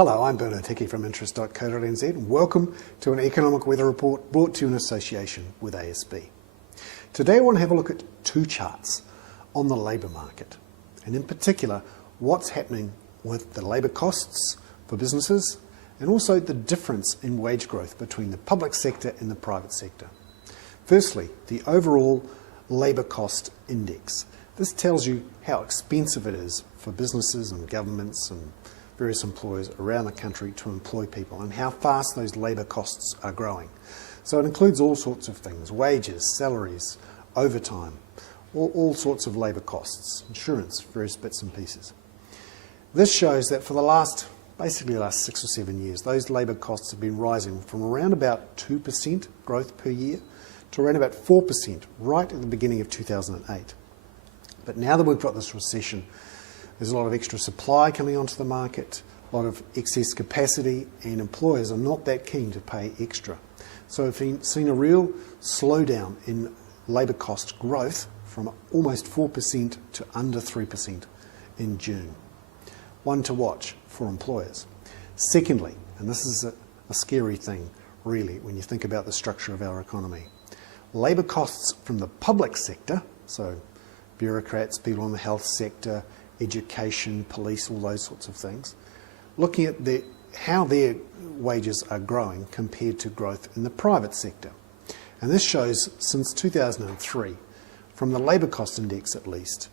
Hello, I'm Bernard Hickey from interest.co.nz and welcome to an economic weather report brought to you in association with ASB. Today I want to have a look at two charts on the labour market, and in particular what's happening with the labour costs for businesses and also the difference in wage growth between the public sector and the private sector. Firstly, the overall labour cost index. This tells you how expensive it is for businesses and governments and various employers around the country to employ people and how fast those labour costs are growing. So it includes all sorts of things: wages, salaries, overtime, all sorts of labour costs, insurance, various bits and pieces. This shows that for basically the last 6 or 7 years, those labour costs have been rising from around about 2% growth per year to around about 4% right at the beginning of 2008. But now that we've got this recession, there's a lot of extra supply coming onto the market, a lot of excess capacity, and employers are not that keen to pay extra. So we've seen a real slowdown in labour cost growth from almost 4% to under 3% in June. One to watch for employers. Secondly, and this is a scary thing really when you think about the structure of our economy, labour costs from the public sector, so bureaucrats, people in the health sector, education, police, all those sorts of things, looking at how their wages are growing compared to growth in the private sector. And this shows since 2003, from the labour cost index at least,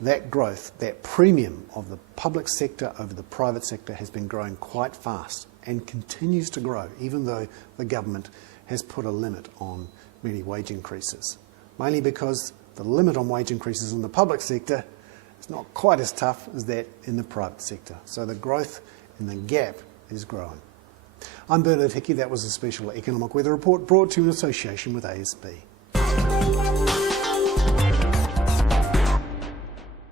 that growth, that premium of the public sector over the private sector has been growing quite fast and continues to grow, even though the government has put a limit on many wage increases. Mainly because the limit on wage increases in the public sector is not quite as tough as that in the private sector. So the growth and the gap is growing. I'm Bernard Hickey. That was a special economic weather report brought to you in association with ASB.